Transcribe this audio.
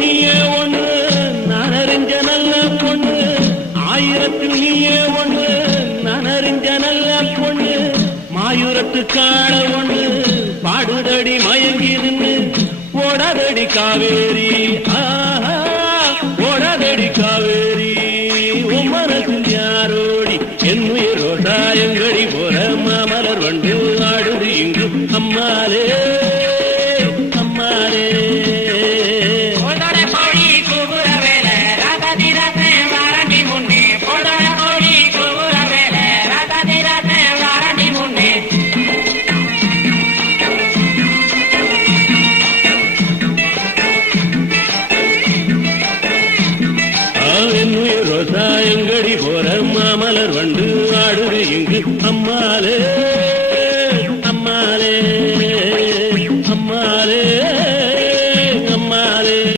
நீயே ஒன்று நான் அறிஞ்ச நல்ல பொண்ணு, ஆயிரத்தில் நீயே ஒன்று நான் அறிஞ்ச நல்ல பொண்ணு, மாயூரத்து காண ஒண்ணு பாடுதடி மயங்கி நின்று ஓடாதடி காவேரி, ஓடாதடி காவேரி, உன் மனசில் யாரோடி என்னுயிர் ரோசாயங்கடி போற மாமலர் வண்டு ஆடுது இங்கு அம்மாலே அம்மாலே. ரோசாயங்கடி போற மாமலர் வண்டு ஆடுது இங்கு அம்மாலே.